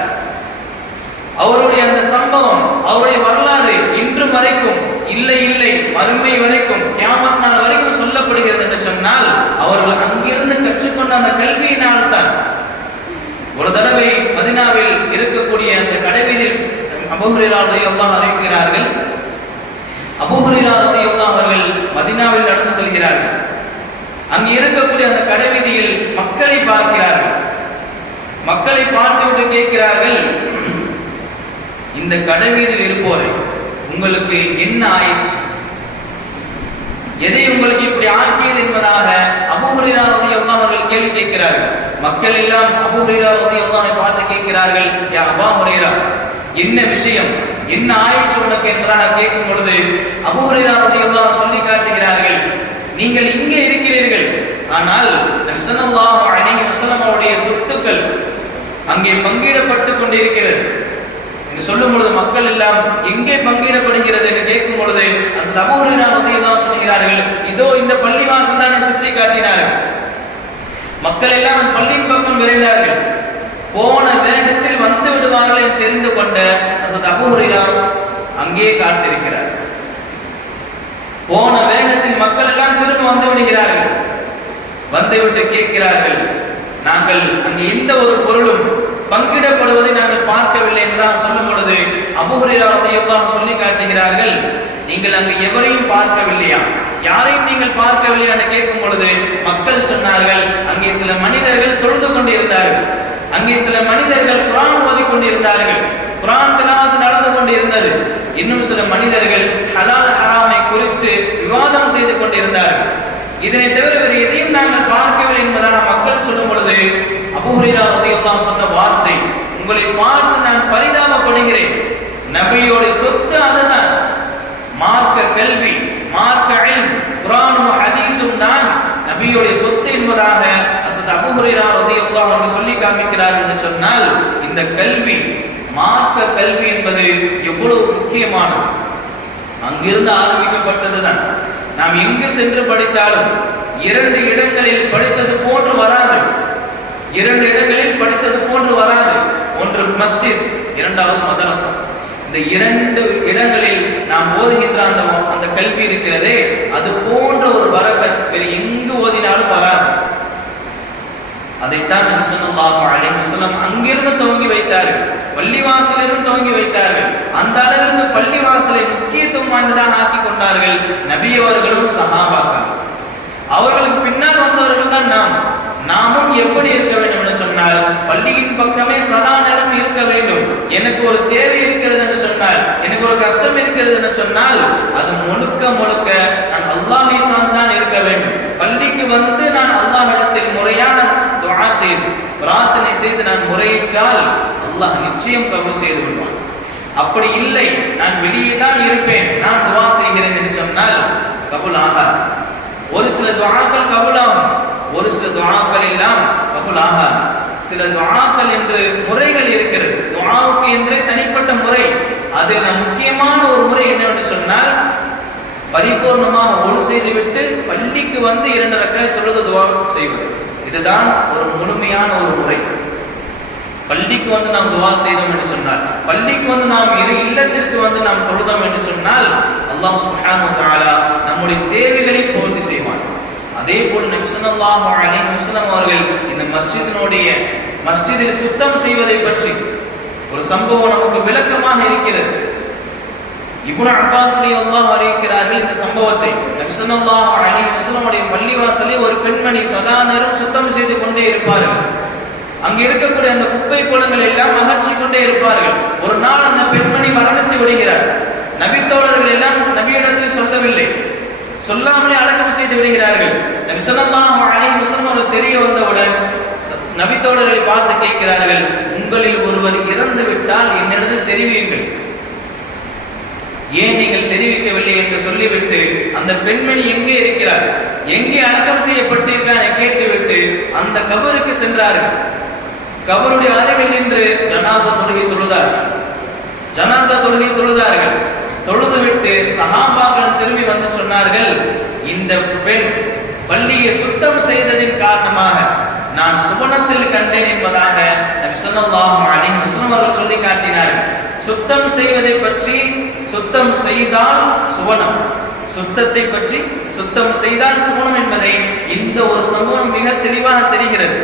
அவருடைய அந்த சம்பவம், அவருடைய வரலாறு இன்று வரைக்கும் இல்லை மறுமை வரைக்கும், கியாமத் நாள் வரைக்கும் சொல்லப்படுகிறது என்று சொன்னால் அவர்கள் அங்கிருந்து கற்றுக்கொண்ட அந்த கல்வியினால் தான். ஒரு தடவை மதீனாவில் இருக்கக்கூடிய அந்த கடைவீதியில் அபூ ஹுரைரா ரலியல்லாஹு அன்ஹு அறிவிக்கிறார்கள், அபூ ஹுரைரா ரலியல்லாஹு அவர்கள் மதீனாவில் நடந்து செல்கிறார்கள். அங்கு இருக்கக்கூடிய அந்த கடைவீதியில் மக்களை பார்க்கிறார்கள். மக்களை பார்த்துவிட்டு கேட்கிறார்கள், இந்த கடைவீதியில் இருப்போரை உங்களுக்கு என்ன ஆயிற்று, எதை உங்களுக்கு இப்படி ஆக்கியது என்பதாக அபூ ஹுரைரா ரலியல்லாஹு அவர்கள் கேள்வி கேட்கிறார்கள். மக்கள் எல்லாம் அபூ ஹுரைரா ரலியல்லாஹு அன்ஹு பார்த்து கேட்கிறார்கள், யா அபூ ஹுரைரா, என்ன விஷயம், என்ன ஆயிற்று உனக்கு என்பதாக கேட்கும் பொழுது அபூ ஹுரைரா ரலியல்லாஹு அன்ஹு சொல்லி காட்டுகிறார்கள், நீங்கள் இங்கே இருக்கிறீர்கள், ஆனால் நபி ஸல்லல்லாஹு அலைஹி வஸல்லம் அவருடைய சொத்துக்கள் அங்கே பங்கிடப்பட்டு கொண்டிருக்கிறது என்று சொல்லும் பொழுது மக்கள் எல்லாம் எங்கே பங்கிடப்படுகிறது என்று கேட்கும் பொழுது ஹஸ்ரத் அபூ ஹுரைரா ரலியல்லாஹு சொல்கிறார்கள், இதோ இந்த பள்ளிவாசல் தானே சுற்றி காட்டினார்கள். மக்கள் எல்லாம் அந்த பள்ளியின் பக்கம் விரைந்தார்கள். போன வேகத்தில் வந்து விடுவார்கள் என்று தெரிந்து கொண்ட ஹஸ்ரத் அபூ ஹுரைரா அங்கே காத்திருக்கிறார். போன வேகத்தில் மக்கள் எல்லாம் திரும்ப வந்து விடுகிறார்கள். வந்துவிட்டு கேட்கிறார்கள், நாங்கள் அங்கு எந்த ஒரு பொருளும் பங்கிடப்படுவதை நாங்கள் பார்க்கவில்லை என்றுதான் சொல்லும் பொழுது அபூ ஹுரைரா ரலியல்லாஹு சொல்லி காட்டுகிறார்கள், நீங்கள் அங்கு எவரையும் பார்க்கவில்லையா, யாரையும் நீங்கள் பார்க்கவில்லையா என்று கேட்கும் பொழுது மக்கள் சொன்னார்கள், அங்கே சில மனிதர்கள் தொழுது கொண்டிருந்தார்கள், அங்கே சில மனிதர்கள் குர்ஆன் ஓதிக் கொண்டிருந்தார்கள், குர்ஆன் திலாவத் நடந்து கொண்டிருந்தது, இன்னும் சில மனிதர்கள் ஹலால் ஹராமை குறித்து விவாதம் செய்து கொண்டிருந்தார்கள். இதனை தவிர வேறு எதையும் நாங்கள் பார்க்கவில்லை என்பதாக மக்கள் சொல்லும் பொழுது அபூ ஹுரைரா ரலியல்லாஹு சொன்ன வார்த்தை, உங்களை பார்த்து நான் பரிதாபப்படுகிறேன். நபியோட சொத்து அதுதான், மார்க்க கல்வி, மார்க்க இல்ம், குர்ஆனும் ஹதீஸும் தான் நபியோட சொத்து என்பதாக ஹஸ்ரத் அபூ ஹுரைரா ரலியல்லாஹு அன்ஹு சொல்லி காமிக்கிறார்கள் என்று சொன்னால், இந்த கல்வி, மார்க்க கல்வி என்பது எவ்வளவு முக்கியமானது. அங்கிருந்து ஆரம்பிக்கப்பட்டதுதான். நாம் எங்கு சென்று படித்தாலும் 2 இடங்களில் படித்தது போன்று வராது. 2 இடங்களில் படித்தது போன்று வராது. ஒன்று மஸ்ஜித், இரண்டாவது மதரசா. இந்த 2 இடங்களில் நாம் ஓதுகின்ற அந்த கல்வி இருக்கிறதே, அது போன்ற ஒரு பரக்கத் வேறு எங்கு ஓதினாலும் வராது. அதைத்தான் நபி ஸல்லல்லாஹு அலைஹி வஸல்லம் அங்கிருந்து துவங்கி வைத்தார்கள், பள்ளிவாசலிலிருந்து துவங்கி வைத்தார்கள். அந்த அளவிற்கு பள்ளிவாசலை முக்கியத்துவம் வாய்ந்ததாக ஆக்கி கொண்டார்கள் நபி அவர்களும் சஹாபாக்கள். அவர்களுக்கு பின்னால் வந்தவர்கள் தான் நாமும் எப்படி இருக்க வேண்டும் என்று சொன்னால், பள்ளியின் பக்கமே சதா நேரம் இருக்க வேண்டும். எனக்கு ஒரு தேவை இருக்கிறது என்று சொன்னால், எனக்கு ஒரு கஷ்டம் இருக்கிறது என்று சொன்னால், அது முழுக்க முழுக்க நான் அல்லாஹ்வை தான் இருக்க வேண்டும். பள்ளிக்கு வந்து நான் அல்லாஹ்விடத்தில் முறையாக துஆ செய்து பிரார்த்தனை செய்து நான் முறையிட்டால் அல்லாஹ் நிச்சயம் கபூல் செய்து விடுவான். அப்படி இல்லை, நான் வெளியே தான் இருப்பேன், நான் துஆ செய்கிறேன் என்று சொன்னால் கபூல் ஆகாது. ஒரு சில துஆக்கள் கபூல் ஆகும், ஒரு சில துஆக்கள் எல்லாம் கபூல் ஆகாது. சில துஆக்கள் என்று முறைகள் இருக்கிறது, துஆவுக்கு என்றே தனிப்பட்ட முறை. அதில் முக்கியமான ஒரு முறை என்னவென்று சொன்னால், பரிபூர்ணமாக ஒழு செய்துவிட்டு பள்ளிக்கு வந்து 2 ரக்காத் தொழுது துஆ செய்வது. இதுதான் ஒரு முழுமையான ஒரு முறை. பள்ளிக்கு வந்து நாம் துஆ செய்தோம் என்று சொன்னால், பள்ளிக்கு வந்து நாம் இல்லத்திற்கு வந்து நாம் தொழுதோம் என்று சொன்னால், அல்லாஹ் சுப்ஹானஹு வ தஆலா நம்முடைய தேவைகளை பூர்த்தி செய்வான். அதே போல நபி ஸல்லல்லாஹு அலைஹி வஸல்லம் அவர்கள் இந்த மஸ்ஜிதில் சுத்தம் செய்வதை பற்றி ஒரு சம்பவம் நமக்கு விளக்கமாக இருக்கிறது. இப்னு அப்பாஸ் ரலியல்லாஹு அறிவிக்கிறார்கள் இந்த சம்பவத்தை. நபி ஸல்லல்லாஹு அலைஹி வஸல்லம் உடைய பள்ளிவாசலை ஒரு பெண்மணி சதா நேரம் சுத்தம் செய்து கொண்டே இருப்பார்கள். அங்கு இருக்கக்கூடிய அந்த குப்பை குளங்களை எல்லாம் அகற்றி கொண்டே இருப்பார்கள். ஒரு நாள் அந்த பெண்மணி மரணித்து விடுகிறார். நபி தோழர்கள் எல்லாம் நபியிடத்தில் சொல்லவில்லை, சொல்லாமலே அடக்கம் செய்து விடுகிறார்கள். நபி ஸல்லல்லாஹு அலைஹி வஸல்லம் அவர்கள் தெரிய வந்தவுடன் நபி தோழர்களை பார்த்து கேட்கிறார்கள், உங்களில் ஒருவர் இறந்து விட்டால் என்னிடத்தில் தெரிவியுங்கள், ஏன் நீங்கள் தெரிவிக்கவில்லை என்று சொல்லிவிட்டு அந்த பெண்மணி எங்கே இருக்கிறார், எங்கே அடக்கம் செய்யப்பட்டிருக்கார் என கேட்டுவிட்டு அந்த கபருக்கு சென்றார்கள். கபருடைய அருகில் நின்று ஜனாசா தொழுகை தொழுதார்கள். தொழுதுவிட்டு சஹாபாக்கள் திரும்பி வந்து சொன்னார்கள், இந்த பெண் பள்ளியை சுத்தம் செய்ததின் காரணமாக நான் சுவனத்தில் கண்டேன் என்பதாக நபி ஸல்லல்லாஹு அலைஹி வஸல்லம் அவர்கள் சொல்லி காட்டினார்கள். சுத்தம் செய்வதை பற்றி, சுத்தம் செய்தால் சுவனம், சுத்தத்தை பற்றி சுத்தம் செய்தால் சுவனம் என்பதை இந்த ஒரு சம்பவம் மிக தெளிவாக தெரிகிறது.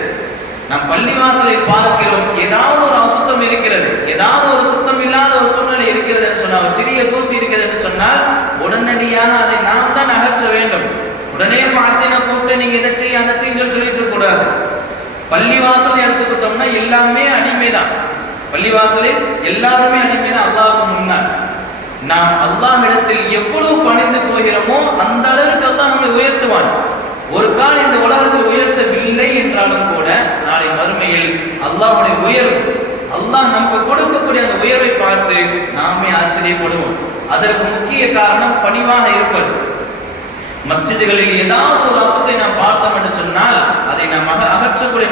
நாம் பள்ளிவாசலில் பார்க்கிறோம், ஏதாவது ஒரு அசுத்தம் இருக்கிறது, ஏதாவது ஒரு சுத்தம் இல்லாத ஒரு சூழ்நிலை இருக்கிறது என்று சொன்னால், ஒரு சிறிய தூசி இருக்கிறது என்று சொன்னால் உடனடியாக அதை நாம் தான் அகற்ற வேண்டும். உடனே மாத்தின கூப்பிட்டு நீங்க இதை செய்ய அதை செய்ய சொல்லிட்டு கூடாது. பள்ளிவாசல் எடுத்துக்கிட்டோம்னா எல்லாமே அடிமைதான். பள்ளிவாசலில் எல்லாருமே அடிமைதான். அல்லாஹ்வுக்கு முன்னால் நாம் அல்லாஹ்விடத்தில் எவ்வளவு பணிந்து போகிறோமோ அந்த அளவுக்கு அல்லாஹ் நம்மை உயர்த்துவான். ஒரு கால் இந்த உலகத்தில் உயர்த்தவில்லை என்றாலும் கூட நாளை மறுமையில் அல்லாஹ்வுடைய உயர்வு, அல்லாஹ் நமக்கு கொடுக்கக்கூடிய அந்த உயர்வை பார்த்து நாமே ஆச்சரியப்படுவோம். அதற்கு முக்கிய காரணம் பணிவாக இருப்பது. மஸ்ஜிதுகளில் ஏதாவது ஒரு அசுத்தை நாம் பார்த்தோம் என்று சொன்னால் அதை நாம் அகற்றக்கூடிய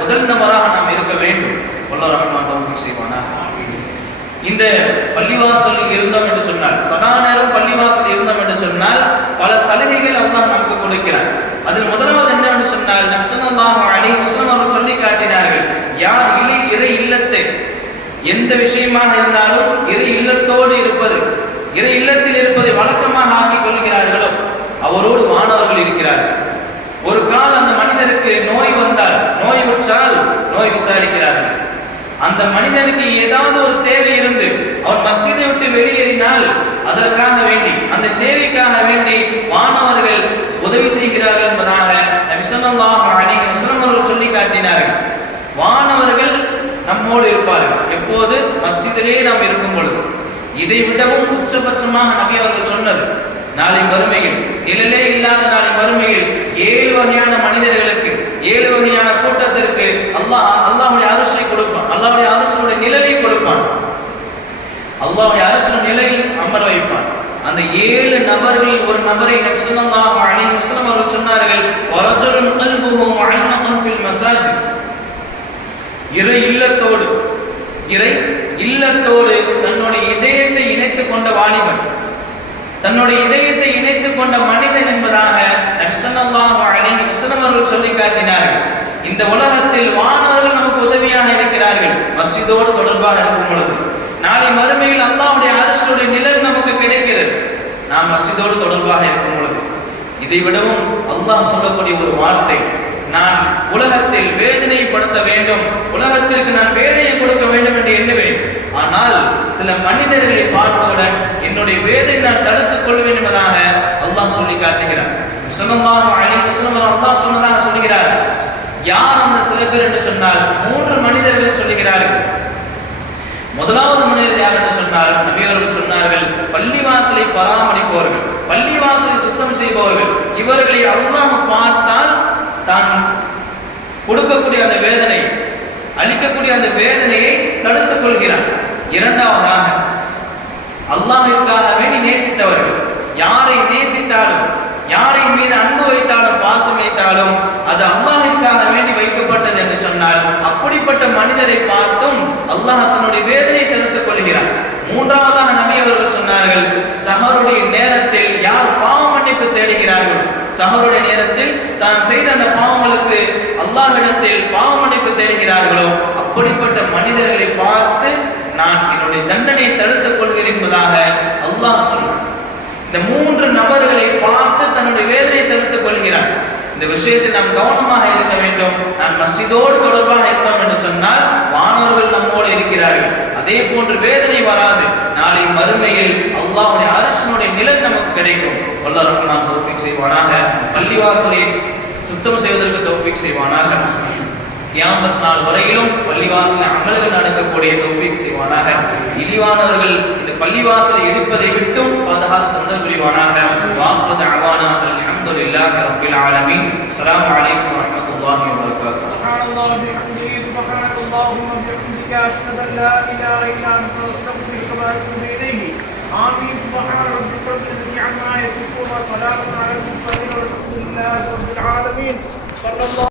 முதல் நபராக நாம் இருக்க வேண்டும். அல்லாஹ் ரஹ்மான் தௌஃபீக் செய்வானாக. இந்த பள்ளிவாசலில் இருந்தோம் என்று சொன்னால், சதா நேரம் பள்ளிவாசல் இருந்தோம் என்று சொன்னால் பல சலுகைகள் அல்லாஹ் நமக்கு கொடுக்கிறான். அதில் முதலாவது என்னவென்று சொன்னால், நபி ஸல்லல்லாஹு அலைஹி வஸல்லம் அவர்கள் சொல்லி காட்டினார்கள், யார் இறை இல்லத்தை எந்த விஷயமாக இருந்தாலும் இறை இல்லத்தோடு இருப்பது, இறை இல்லத்தில் இருப்பதை வழக்கமாக ஆக்கிக் கொள்கிறார்களோ அவரோடு வானவர்கள் இருக்கிறார்கள். ஒரு கால் அந்த மனிதருக்கு நோய் வந்தால், நோய் உற்றால் நோய் விசாரிக்கிறார்கள். அந்த மனிதனுக்கு ஏதாவது ஒரு தேவை இருந்து அவர் மஸ்ஜிதை விட்டு வெளியேறினால் அதற்காக வேண்டி, அந்த தேவைக்காக வேண்டி வானவர்கள் உதவி செய்கிறார்கள் என்பதாக நபி ஸல்லல்லாஹு அலைஹி வஸல்லம் அவர்கள் சொல்லி காட்டினார்கள். வானவர்கள் நம்மோடு இருப்பார்கள் எப்போது? மஸ்ஜிதிலே நாம் இருக்கும் பொழுது. இதை விடவும் உச்சபட்சமாக நபி அவர்கள் சொன்னது, நாளை மறுமையில், நிழலே இல்லாத நாளை மறுமையில் 7 வகையான மனிதர்களுக்கு, 7 வகையான கூட்டத்திற்கு அல்லாஹ்வுடைய அரிசை கொடுப்பான், அல்லாஹ்வுடைய அரிசியுடைய நிழலை கொடுப்பான், அல்லாஹ்வுடைய அரிசியுடைய நிலையில் அமர வைப்பான். அந்த 7 நபர்களில் ஒரு நபரை நபி ஸல்லல்லாஹு அலைஹி வஸல்லம் அவர்கள் சொன்னார்கள், வரஜுலுன் கல்புஹு முஅல்லகுன் ஃபில் மஸாஜித். இறை இல்லத்தோடு தன்னுடைய இதயத்தை இணைத்துக் கொண்ட வாலிபன், தன்னுடைய இதயத்தை இணைத்துக் கொண்ட மனிதன் என்பதாக நபி ஸல்லல்லாஹு அலைஹி வஸல்லம் அவர்கள் சொல்லி காட்டினார்கள். இந்த உலகத்தில் வானவர்கள் நமக்கு உதவியாக இருக்கிறார்கள் மஸ்ஜிதோடு தொடர்பாக இருக்கும் பொழுது. நாளை மறுமையில் அல்லாஹ்வுடைய அரிசுடைய நிழல் நமக்கு கிடைக்கிறது நாம் மஸ்ஜிதோடு தொடர்பாக இருக்கும் பொழுது. இதை விடவும் அல்லாஹ் சொல்லக்கூடிய ஒரு வார்த்தை, நான் உலகத்தில் வேதனைப்படுத்த வேண்டும், உலகத்திற்கு நான் வேதனை கொடுக்க வேண்டும் என்று எண்ணுவேன், ஆனால் சில மனிதர்களை பார்த்தவுடன் என்னுடைய வேதனை நான் தடுத்துக் கொள்வேன் என்பதாக அல்லாஹ் சொல்லி காட்டுகிறார். ஸல்லல்லாஹு அலைஹி வஸல்லம் அல்லாஹ் சொன்னதாக சொல்கிறார். யார் அந்த சில பேர் என்று சொன்னால் 3 மனிதர்களை சொல்லுகிறார்கள். முதலாவது மனிதர் யார் என்று சொன்னால், நபி அவர்கள் சொன்னார்கள், பள்ளிவாசலை பராமரிப்பவர்கள், பள்ளிவாசலை சுத்தம் செய்பவர்கள். இவர்களை அல்லாஹ் பார்த்தால் தான் கொடுக்கக்கூடிய அந்த வேதனை, அளிக்கக்கூடிய அந்த வேதனையை தடுத்துக் கொள்கிறான். இரண்டாவதாக அல்லாஹ்விற்காக வேண்டி நேசித்தவர்கள். யாரை நேசித்தாலும், யாரை மீது அன்பு வைத்தாலும், பாசம் வைத்தாலும் அது அல்லாஹ்விற்காக வேண்டி வைக்கப்பட்டது என்று சொன்னால் அப்படிப்பட்ட மனிதரை பார்த்தும் அல்லாஹ் தன்னுடைய வேதனையை தடுத்துக் கொள்கிறான். மூன்றாவதாக நபி அவர்கள் சொன்னார்கள், சஹருடைய நேரத்தில் யார் பாவ மன்னிப்பு தேடுகிறார்கள், சஹருடைய நேரத்தில் தான் செய்த அந்த பாவங்களுக்கு அல்லாஹ்விடத்தில் பாவ மன்னிப்பு தேடுகிறார்களோ அப்படிப்பட்ட மனிதர்களை பார்த்து நான் என்னுடைய தண்டனையை தடுத்துக் கொள்கிறேன் என்பதாக அல்லாஹ் சொன்னான். இந்த 3 நபர்களை பார்த்து தன்னுடைய வேதனையை தடுத்துக் கொள்கிறான். இந்த விஷயத்தில் நாம் கவனமாக இருக்க வேண்டும். நான் மஸ்ஜிதோடு தொடர்பாக இருந்தோம் என்று சொன்னால் வானவர்கள் நம்மோடு இருக்கிறார்கள். அதே போன்று வேதனை வராது. நாளை மறுமையில் அல்லாஹ்வுடைய அரிசினுடைய நிழல் நமக்கு கிடைக்கும். அல்லாஹ் ரஹ்மான் தௌஃபீக் செய்வானாக. பள்ளிவாசலை சுத்தம் செய்வதற்கு தௌஃபீக் செய்வானாக. கியாமத் நாள் வரையிலும் பள்ளிவாசலில் அமல்கள் நடக்கக்கூடிய தௌஃபீக் செய்வானாக. இழிவானவர்கள் இந்த பள்ளிவாசலை இடிப்பதை விட்டும் பாதுகாத்து தந்தல் புரிவானாக. வாஹிரு தஅவானா அல்ஹம்துலில்லாஹி ரப்பில் ஆலமீன். அஸ்ஸலாமு அலைக்கும் வரஹ்மத்துல்லாஹி வபரகாத்துஹு. சுப்ஹானல்லாஹி வபிஹம்திஹி, சுப்ஹானக்கல்லாஹும்ம வபிஹம்திக, அஷ்ஹது அன் லா இலாஹா இல்லா அன்த, அஸ்தக்ஃபிருக வ அத்தூபு இலைஹி. ஆமீன். சுப்ஹான ரப்பிக ரப்பில் இஸ்ஸத்தி அம்மா யசிஃபூன் வ ஸலாமுன் அலல் முர்ஸலீன் வல்ஹம்துலில்லாஹி ரப்பில் ஆலமீன். ஸல்லல்லாஹு